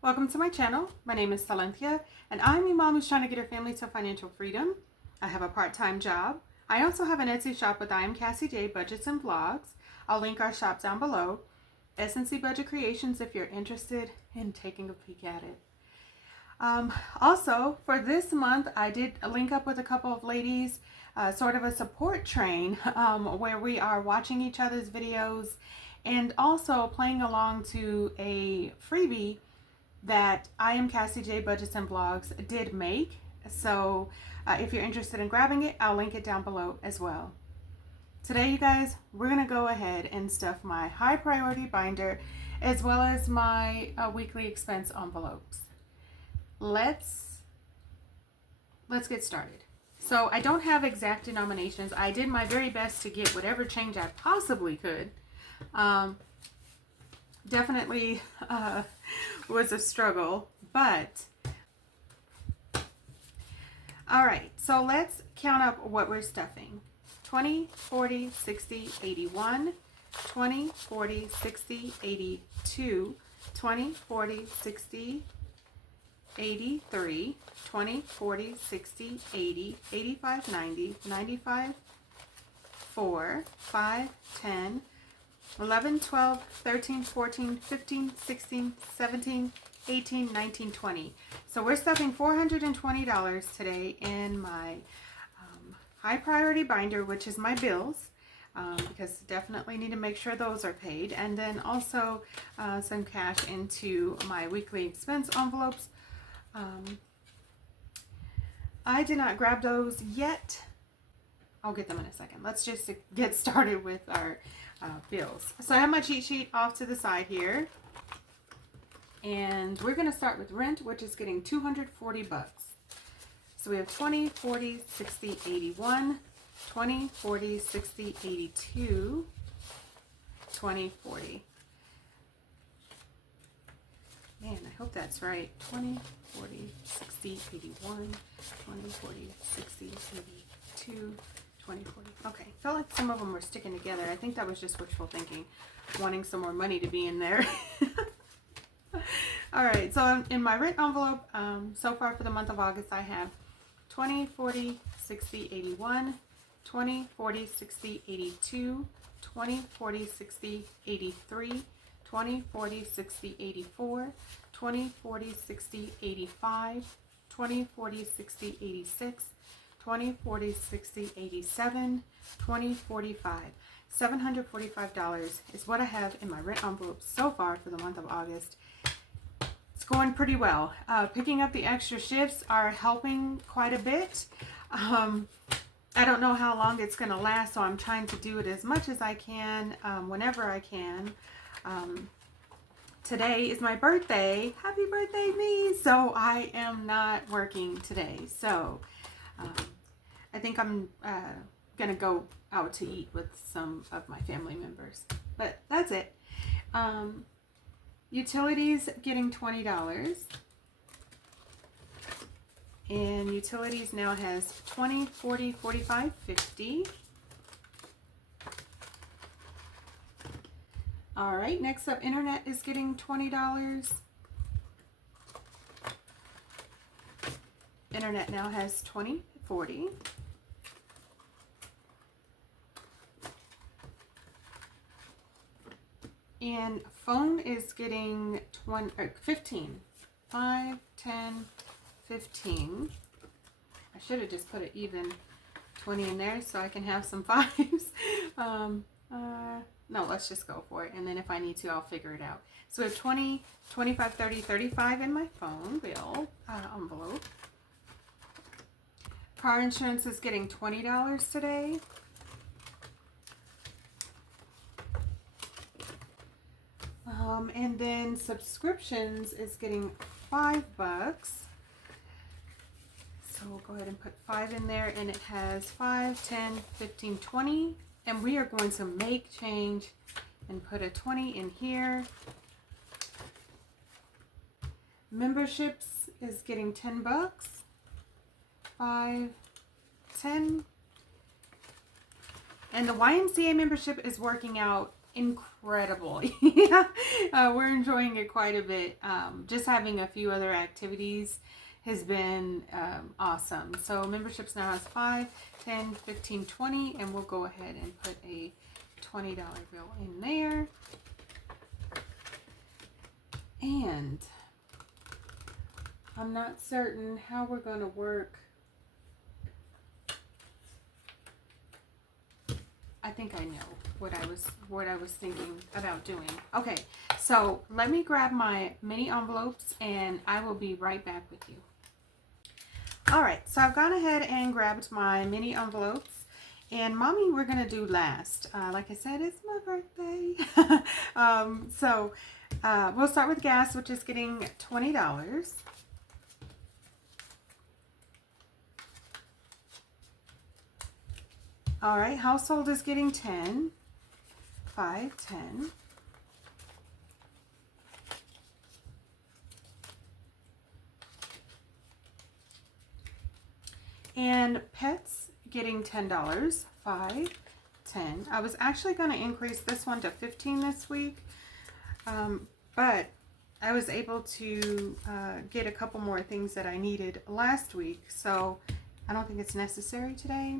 Welcome to my channel. My name is Silynthia, and I'm a mom who's trying to get her family to financial freedom. I have a part-time job. I also have an Etsy shop with SilynthiaC Budgets and Vlogs. I'll link our shop down below. SNC Budget Creations if you're interested in taking a peek at it. Also, for this month, I did link up with a couple of ladies, sort of a support train where we are watching each other's videos and also playing along to a freebie that SilynthiaC Budgets and Vlogs did make. So if you're interested in grabbing it, I'll link it down below as well. Today, you guys, we're going to go ahead and stuff my high priority binder as well as my weekly expense envelopes. Let's get started. So I don't have exact denominations. I did my very best to get whatever change I possibly could. Definitely was a struggle, but all right, so let's count up what we're stuffing. 20, 40, 60, 81, 20, 40, 60, 82, 20, 40, 60, 83, 20, 40, 60, 80, 85, 90, 95, 4, 5, 10, 11, 12, 13, 14, 15, 16, 17, 18, 19, 20. So we're stuffing $420 today in my high priority binder, which is my bills, because definitely need to make sure those are paid. And then also some cash into my weekly expense envelopes. I did not grab those yet. I'll get them in a second. Let's just get started with our bills. So I have my cheat sheet off to the side here, and we're going to start with rent, which is getting 240 bucks. So we have 20, 40, 60, 81, 20, 40, 60, 82, 20, 40. Man, I hope that's right. 20, 40, 60, 81, 20, 40, 60, 82, 20, 40. Okay, felt like some of them were sticking together. I think that was just wishful thinking, wanting some more money to be in there. All right, so in my rent envelope, so far for the month of August, I have 20, 40, 60, 81, 20, 40, 60, 82, 20, 40, 60, 83, 20, 40, 60, 84, 20, 40, 60, 85, 20, 40, 60, 86, 20, 40, 60, 87, 20, 45. $745 is what I have in my rent envelope so far for the month of August. It's going pretty well. Picking up the extra shifts are helping quite a bit. I don't know how long it's going to last, so I'm trying to do it as much as I can, whenever I can. Today is my birthday. Happy birthday, me! So I am not working today. So I think I'm gonna go out to eat with some of my family members. But that's it. Utilities getting $20. And utilities now has 20, 40, 45, 50. All right, next up, internet is getting $20. Internet now has 20, 40. And phone is getting 15. 5, 10, 15. I should have just put an even 20 in there so I can have some fives. No, let's just go for it. And then if I need to, I'll figure it out. So we have 20, 25, 30, 35 in my phone bill envelope. Car insurance is getting $20 today. And then subscriptions is getting $5. So we'll go ahead and put 5 in there, and it has 5, 10, 15, 20. And we are going to make change and put a 20 in here. Memberships is getting $10. 5, 10. And the YMCA membership is working out incredible. Yeah, we're enjoying it quite a bit. Just having a few other activities has been awesome. So memberships now has 5, 10, 15, 20, and we'll go ahead and put a $20 bill in there. And I'm not certain how we're going to work. I think I know what I was thinking about doing. Okay, so let me grab my mini envelopes and I will be right back with you. All right, so I've gone ahead and grabbed my mini envelopes, and Mommy we're gonna do last. Like I said, it's my birthday. We'll start with gas, which is getting $20. All right, household is getting 10, 5, 10. And pets getting $10, 5, 10. I was actually going to increase this one to 15 this week, but I was able to get a couple more things that I needed last week, so I don't think it's necessary today.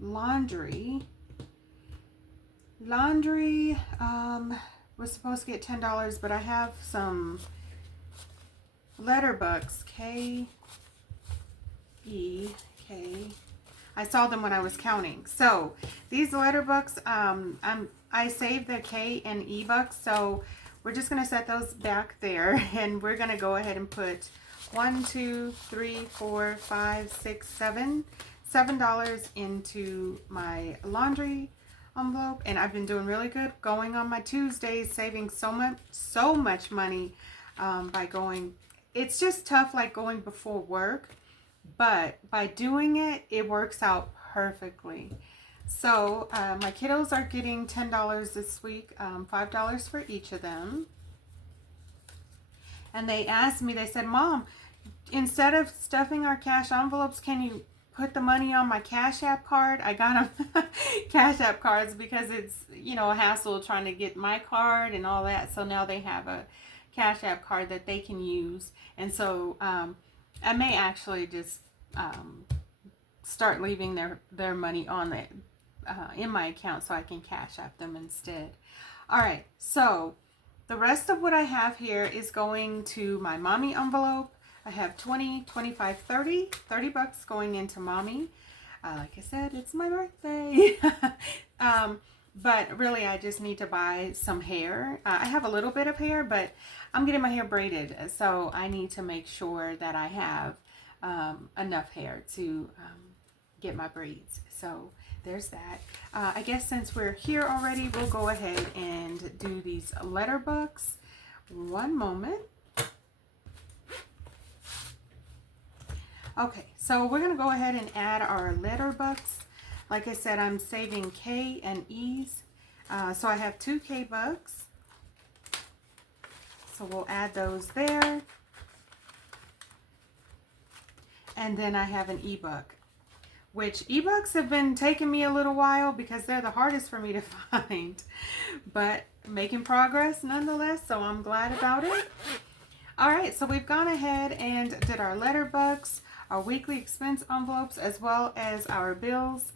Laundry was supposed to get $10, but I have some letterbucks, I saw them when I was counting. So these letterbucks, I saved the K and E bucks, so we're just gonna set those back there, and we're gonna go ahead and put $7 into my laundry envelope. And I've been doing really good going on my Tuesdays, saving so much money by going. It's just tough, like going before work, but by doing it, it works out perfectly. So my kiddos are getting $10 this week, $5 for each of them. And they asked me, they said, Mom, instead of stuffing our cash envelopes, can you put the money on my Cash App card? I got them Cash App cards because it's, you know, a hassle trying to get my card and all that. So now they have a Cash App card that they can use. And so I may actually just start leaving their money on the in my account so I can Cash App them instead. All right, so the rest of what I have here is going to my Mommy envelope. I have 20, 25, 30 bucks going into Mommy. Like I said, it's my birthday. But really, I just need to buy some hair. I have a little bit of hair, but I'm getting my hair braided, so I need to make sure that I have enough hair to get my braids. So there's that. I guess since we're here already, we'll go ahead and do these letter bucks. One moment. Okay, so we're going to go ahead and add our letter bucks. Like I said, I'm saving K and E's. So I have 2 K bucks. So we'll add those there. And then I have an E buck, which E bucks have been taking me a little while because they're the hardest for me to find. But making progress nonetheless, so I'm glad about it. All right, so we've gone ahead and did our letter bucks, our weekly expense envelopes, as well as our bills.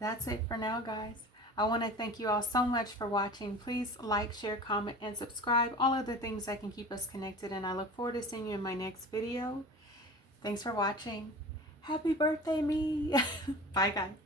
That's it for now, guys. I want to thank you all so much for watching. Please like, share, comment, and subscribe. All of the things that can keep us connected, and I look forward to seeing you in my next video. Thanks for watching. Happy birthday, me. Bye, guys.